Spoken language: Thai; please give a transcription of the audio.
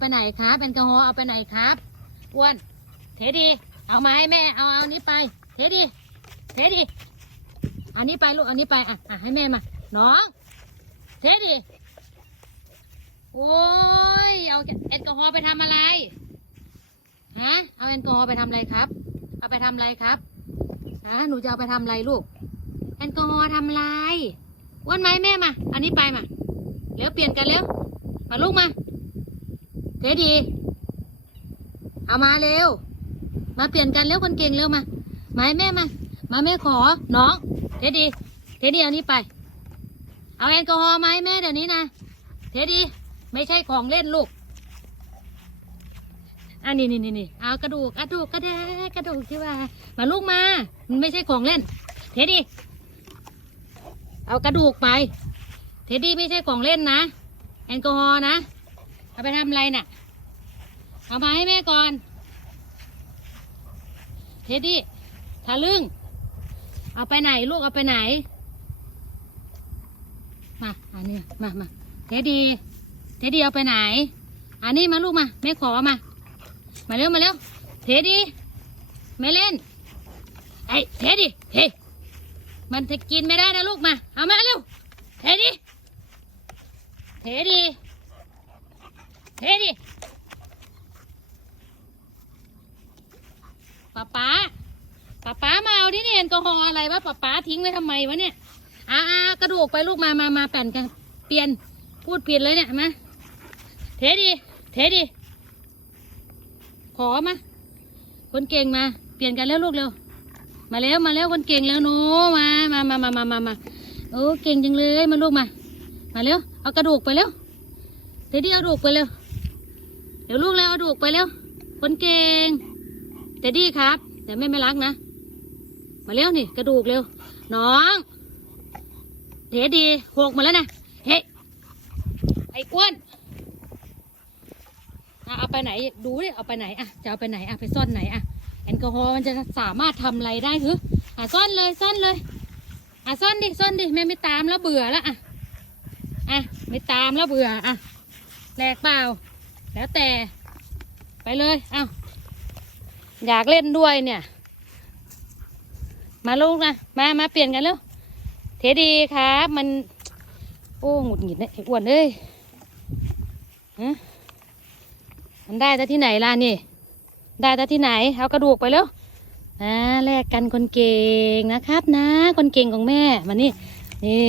ไปไหนครับแอลกอฮอล์เอาไปไหนครับอ้วนเทดี เอามาให้แม่เอาเอานี้ไป เทดีเทดีอันนี้ไปลูกอันนี้ไปอะอะให้แม่มาน้อง เทดีโอ้ยเอาแอลกอฮอล์ไปทำอะไรฮะเอาแอลกอฮอล์ไปทำอะไรครับ เอาไปทำอะไรครับฮะหนูจะเอาไปทำอะไรลูกแอลกอฮอล์ทำอะไรอ้วนไหมแม่มา อันนี้ไปมา เร็วเปลี่ยนกันเร็ว มาลูกมา เทดี เอามาเร็ว มาเปลี่ยนกันเร็วคนเก่งเร็วมามาให้แม่มา มาแม่ขอ น้อง เทดี เทดีเอานี้ไป เอาแอลกอฮอล์มาให้แม่เดี๋ยวนี้นะ เทดี ไม่ใช่ของเล่นลูกอันนี้นี่นี่นเอากระดูกกระดูกกระแดกกระดูกที่ว่า มาลูกมา มันไม่ใช่ของเล่น เทดี เอากระดูกไป เทดดี้ไม่ใช่ของเล่นนะ แอลกอฮอล์นะ เอาไปทำอะไรน่ะ เอามาให้แม่ก่อน เทดดี้ทะลึ่ง เอาไปไหนลูกเอาไปไหน มาอันนี้มามาเทดดี้เทดดี้เอาไปไหน อันนี้มาลูกมาแม่ขอมา มาเร็วมาเร็วเทดดี้ไม่เล่น ไอ้เทดดี้เฮ้มันจะกินไม่ได้นะลูกมา เอามาเร็ว เทดิเทดิ เทดิป๊าป๊าป๊าป๊ามาเอาที่นี่แอลกอฮอล์อะไรวะป๊าป๊าทิ้งไว้ทำไมวะเนี่ยอ่าอากระดูกไปลูกมามามาแป่นกัน เปลี่ยนพูดผิดเลยเนี่ยมาเทดิเทดิขอมาคนเก่งมา เปลี่ยนกันแล้วลูกเร็ว มาแล้วมาแล้วคนเก่งแล้วหนูมามามามามามามาโอ้เก่งจังเลยมาลูกมา มาเร็วเอากระดูกไปเร็วเดี๋ยวดิเอากระดูกไปเร็ว ดี๋ยวลูกแล้วเอาดูกไปเร็ว คนเก่งเดดดี้ครับ เดี๋ยวแม่ไม่รักนะ มาเร็วนี่กระดูกเร็ว น้องเดดดีหกมาแล้วนะ เฮ้ยไอ้อ้วนเอาไปไหน ดูดิ เอาไปไหนอะจะเอาไปไหนอะไปซ่อนไหนอะแอลกอฮอล์มันจะสามารถทำอะไรได้คืออะซ่อนเลยซ่อนเลยอะซ่อนดิซ่อนดิแม่ไม่ตามแล้วเบื่อแล้วอะอะไม่ตามแล้วเบื่ออะแหลกเปล่า แล้วแต่ ไปเลยเอ้าอยากเล่นด้วยเนี่ย มาลูกนะ มามาเปลี่ยนกันเร็วเทดีครับ มัน โอ้หงุดหงิดนะไอ้อ้วนเอ้ยฮะมันได้แต่ที่ไหนล่ะนี่ ได้แต่ที่ไหน เอากระดูกไปแล้วอ่าแลกกันคนเก่งนะครับนะ คนเก่งของแม่มานี่นี่